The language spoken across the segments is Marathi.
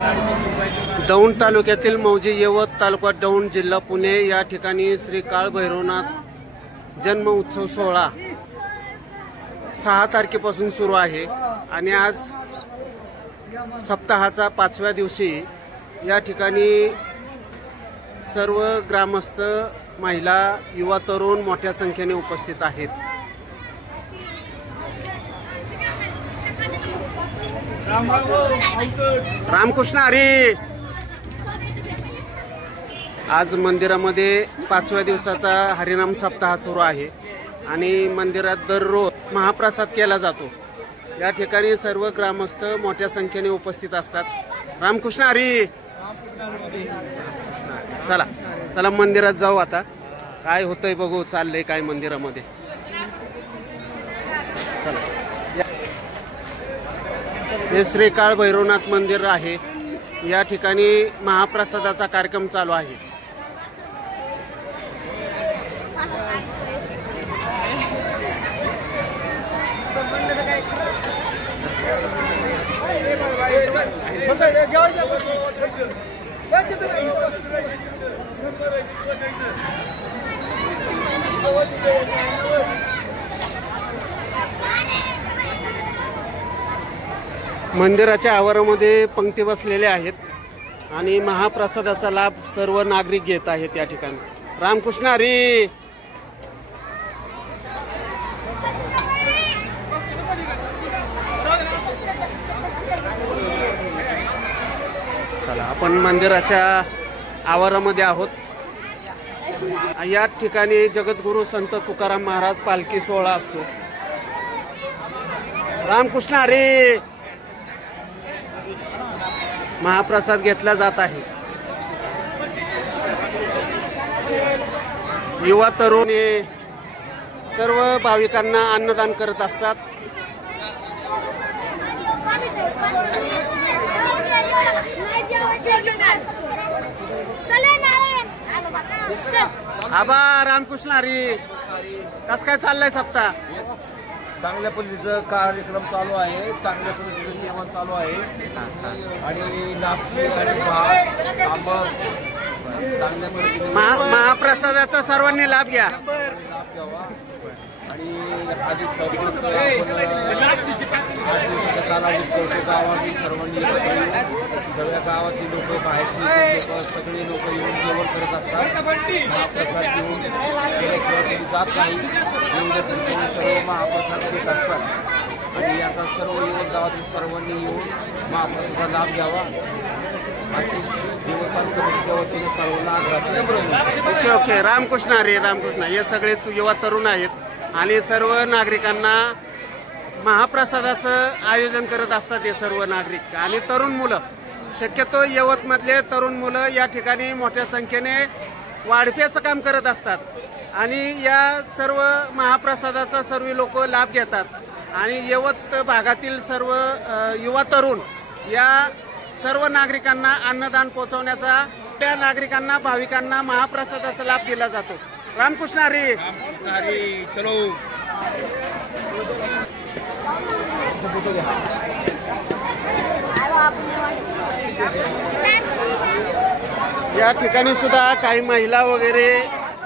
दौंड तालुक्यातील मौजे यवत तालुका दौंड जिल्हा पुणे या ठिकाणी श्री काळ भैरवनाथ जन्म उत्सव सोहळा 6 तारखेपासून सुरू आहे आणि आज सप्ताहाचा 5व्या दिवशी या ठिकाणी सर्व ग्रामस्थ, महिला, युवा, तरुण मोठ्या संख्येने उपस्थित आहेत। रामकृष्ण हरी। आज मंदिरामध्ये 5व्या दिवसाचा हरिनाम सप्ताह सुरू आहे आणि मंदिरात दररोज महाप्रसाद केला जातो। या ठिकाणी सर्व ग्रामस्थ मोठ्या संख्येने उपस्थित असतात। रामकृष्ण हरी। चला चला मंदिरात जाऊ, आता काय होतंय बघू, चाललंय काय मंदिरामध्ये। चला, हे श्री काळ भैरवनाथ मंदिर आहे। या ठिकाणी महाप्रसादाचा कार्यक्रम चालू आहे। मंदिराच्या आवारामध्ये पंक्ती बसलेल्या आहेत आणि महाप्रसादाचा लाभ सर्व नागरिक घेत आहेत या ठिकाणी। रामकृष्ण हरी। चला, आपण मंदिराच्या आवारामध्ये आहोत। या ठिकाणी जगद्गुरु संत तुकाराम महाराज पालखी सोहळा असतो। रामकृष्ण हरी। महाप्रसाद घेतला जात आहे। युवा, तरुण सर्व भाविकांना अन्नदान करत असतात। आबा रामकृष्ण हरी। कस काय चाललंय सप्ताह? चांगल्या पद्धतीचं कार्यक्रम चालू आहे, चांगल्या पद्धतीचं जेवण चालू आहे आणि नागपूर आणि चांगल्या पद्धतीने महाप्रसादाचा सर्वांनी लाभ घ्या आणि आधी गावातील सर्वांनी सगळ्या गावातील लोक, बाहेरची लोक, सगळे लोक येऊन जेवण करत असतात। महाप्रसाद घेऊन गेल्याशिवाय कोणी जात नाही। सर्व महाप्रसाद घेत असतात आणि याचा सर्व युवक गावातील सर्वांनी येऊन महाप्रसादाचा लाभ घ्यावा अशी देवस्थान कमिटीच्या वतीने सर्वांना आग्रह। Okay okay. रामकृष्ण हरी। रामकृष्ण। हे सगळे युवा, तरुण आहेत आणि सर्व नागरिकांना महाप्रसादाचं आयोजन करत असतात हे सर्व नागरिक आणि तरुण मुलं। शक्यतो यवतमधले तरुण मुलं या ठिकाणी मोठ्या संख्येने वाढप्याचं काम करत असतात आणि या सर्व महाप्रसादाचा सर्व लोक लाभ घेतात आणि यवत भागातील सर्व युवा, तरुण या सर्व नागरिकांना अन्नदान पोहोचवण्याचा, त्या नागरिकांना, भाविकांना महाप्रसादाचा लाभ दिला जातो। रामकृष्ण हरी। रामकृष्ण हरी। चलो। या ठिकाणी सुद्धा काही महिला वगैरे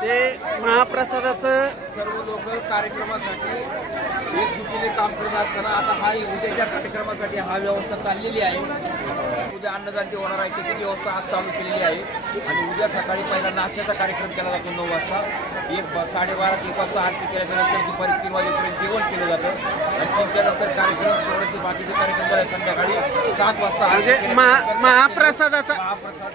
ते महाप्रसादाचं सर्व लोक कार्यक्रमासाठी एकजुटीने काम करत असताना आता हा उद्याच्या कार्यक्रमासाठी हा व्यवस्था चाललेली आहे। उद्या अन्नदान जे होणार आहे त्याची व्यवस्था आज चालू केलेली आहे आणि उद्या सकाळी पहिला नाश्त्याचा कार्यक्रम केला जातो 9 वाजता, 12:30 ते 1 वाजता आरती केल्यानंतर दुपारी 3 वाजेपर्यंत जेवण केलं जातं आणि 3च्या नंतर कार्यक्रम थोडेसे बाकीचे कार्यक्रम संध्याकाळी 7 वाजता म्हणजे महाप्रसादाचा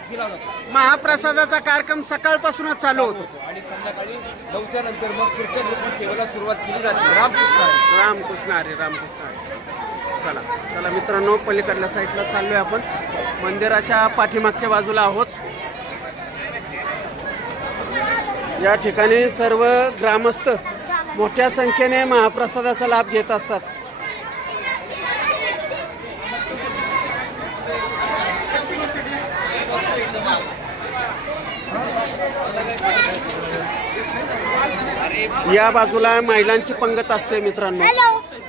दिला जातो। महाप्रसादाचा कार्यक्रम सकाळपासूनच चालू होतो आणि संध्याकाळी 9च्या नंतर मग कीर्तन रूपी सेवेला सुरुवात केली जाते। रामकृष्ण हरी। रामकृष्ण हरी। रामकृष्ण हरी। चला चला मित्रांनो, पलीकडल्या साईडला चाललोय आपण, मंदिराच्या पाठीमागच्या बाजूला आहोत। या ठिकाणी सर्व ग्रामस्थ मोठ्या संख्येने महाप्रसादाचा लाभ घेत असतात। या बाजूला महिलांची पंगत असते मित्रांनो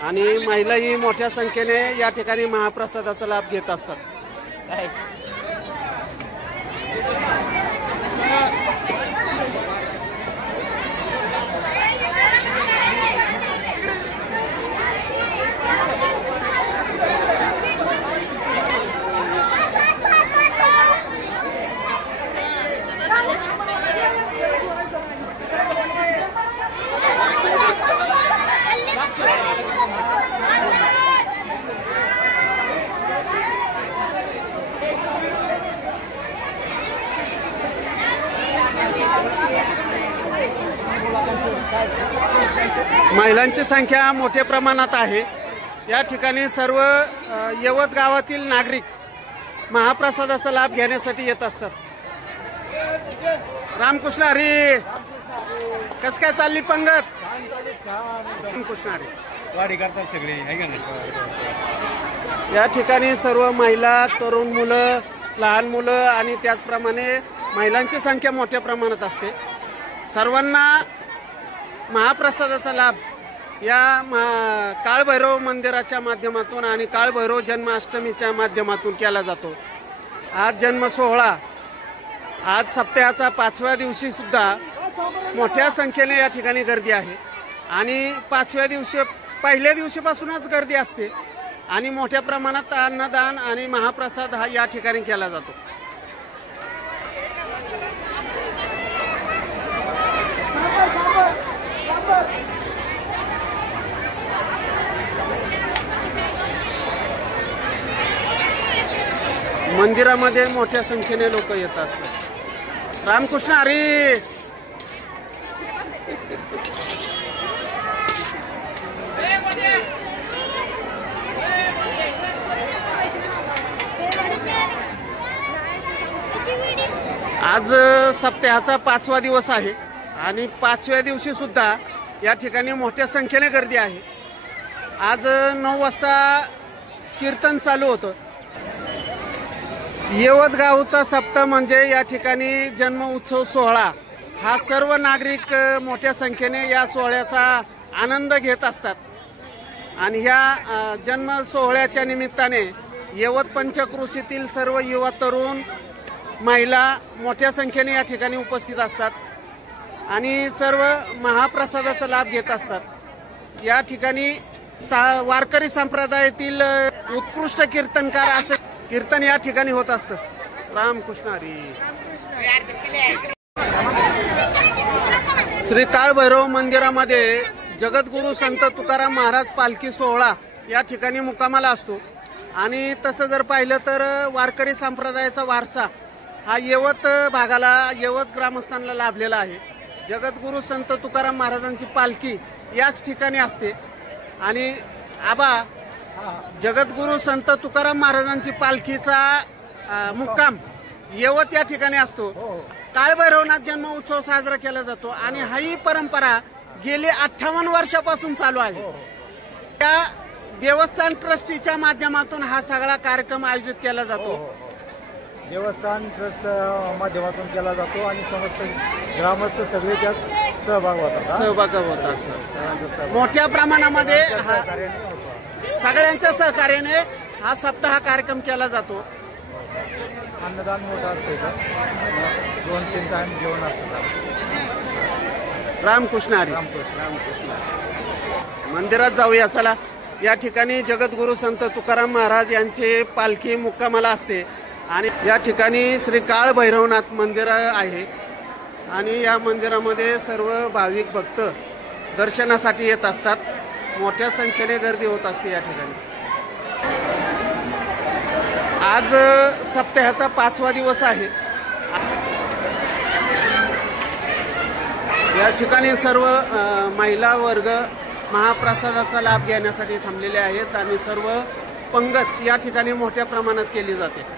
आणि महिलाही मोठ्या संख्येने या ठिकाणी महाप्रसादाचा लाभ घेत असतात। महिलांची संख्या मोठ्या प्रमाणात आहे। या ठिकाणी सर्व यवत गावातील नागरिक महाप्रसादाचा लाभ घेण्यासाठी येत असतात। रामकृष्ण हरी, कस काय चालली पंगत? रामकृष्ण हरी, वाडी करतात सगळे आहे का नाही? या ठिकाणी सर्व महिला, तरुण मुलं, लहान मुलं आणि त्याचप्रमाणे महिलांची संख्या मोठ्या प्रमाणात असते। सर्वांना महाप्रसादाचा लाभ या काळभैरव मंदिराच्या माध्यमातून आणि काळभैरव जन्माष्टमीच्या माध्यमातून केला जातो। आज जन्म सोहळा, आज सप्ताहाचा 5व्या दिवशी सुद्धा मोठ्या संख्येने या ठिकाणी गर्दी आहे आणि 5व्या दिवशी पहिल्या दिवशीपासूनच गर्दी असते आणि मोठ्या प्रमाणात अन्नदान आणि महाप्रसाद हा या ठिकाणी केला जातो। मंदिरामध्ये मोठ्या संख्येने लोक येत असतात। रामकृष्ण हरी, आज सप्ताहाचा 5वा दिवस आहे आणि 5व्या दिवशी सुद्धा या ठिकाणी मोठ्या संख्येने गर्दी आहे। आज 9 वाजता कीर्तन चालू होतं। यवत गावचा सप्ताह म्हणजे या ठिकाणी जन्म उत्सव सोहळा हा सर्व नागरिक मोठ्या संख्येने या सोहळ्याचा आनंद घेत असतात आणि ह्या जन्म सोहळ्याच्या निमित्ताने यवत पंचक्रोशीतील सर्व युवा, तरुण, महिला मोठ्या संख्येने या ठिकाणी उपस्थित असतात आणि सर्व महाप्रसादाचा लाभ घेत असतात। या ठिकाणी वारकरी संप्रदायातील उत्कृष्ट कीर्तनकार असं कीर्तन या ठिकाणी होत असतं। रामकृष्ण हरी। श्री काळभैरव मंदिरामध्ये जगद्गुरु संत तुकाराम महाराज पालखी सोहळा या ठिकाणी मुक्कामाला असतो आणि तसं जर पाहिलं तर वारकरी संप्रदायाचा वारसा हा यवत भागाला, यवत ग्रामस्थांना लाभलेला आहे। जगद्गुरु संत तुकाराम महाराजांची पालखी याच ठिकाणी असते आणि आबा जगद्गुरु संत तुकाराम महाराजांची पालखीचा मुक्काम यवत या ठिकाणी असतो। काळभैरवनाथ जन्म उत्सव साजरा केला जातो आणि ही परंपरा गेली 58 वर्षापासून चालू आहे। त्या देवस्थान ट्रस्टीच्या माध्यमातून हा सगळा कार्यक्रम आयोजित केला जातो। देवस्थान ट्रस्टच्या माध्यमातून केला जातो आणि समस्त ग्रामस्थ सगळे त्यात सहभाग होत असतात। मोठ्या प्रमाणामध्ये सगळ्यांच्या सहकार्याने हा सप्ताह कार्यक्रम केला जातो। अन्नदान मोठं असते, 2-3 टाइम जेवण असतं। रामकृष्ण हरी। मंदिरात जाऊया चला। या ठिकाणी जगद्गुरु संत तुकाराम महाराज यांची पालखी मुक्कामाला असते आणि या ठिकाणी श्री काळभैरवनाथ मंदिर आहे आणि या मंदिरामध्ये सर्व भाविक भक्त दर्शनासाठी येत असतात। मोठ्या संख्येने गर्दी होत असते या ठिकाणी। आज सप्ताहाचा 5वा दिवस आहे। या ठिकाणी सर्व महिला वर्ग महाप्रसादाचा लाभ घेण्यासाठी थांबलेले आहेत आणि सर्व पंगत या ठिकाणी मोठ्या प्रमाणात केली जाते।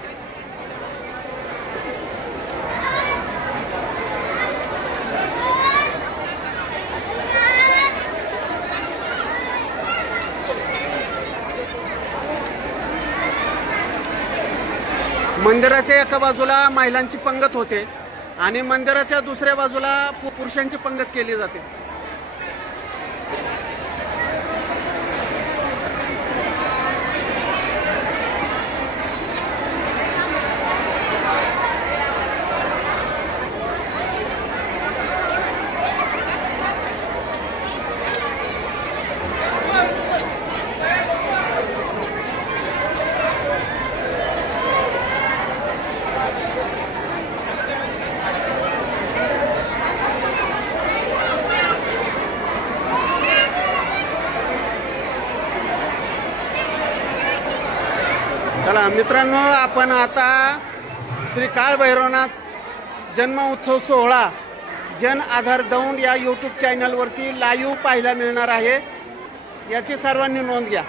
मंदिराच्या एका बाजूला महिलांची पंगत होते आणि मंदिराच्या दुसऱ्या बाजूला पुरुषांची पंगत केली जाते। चला मित्रांनो, आपण आता श्री काळभैरवनाथ जन्म उत्सव सोहळा जन आधार दौंड या यूट्यूब चॅनलवरती लाईव्ह पाहायला मिळणार आहे, याची सर्वांनी नोंद घ्या.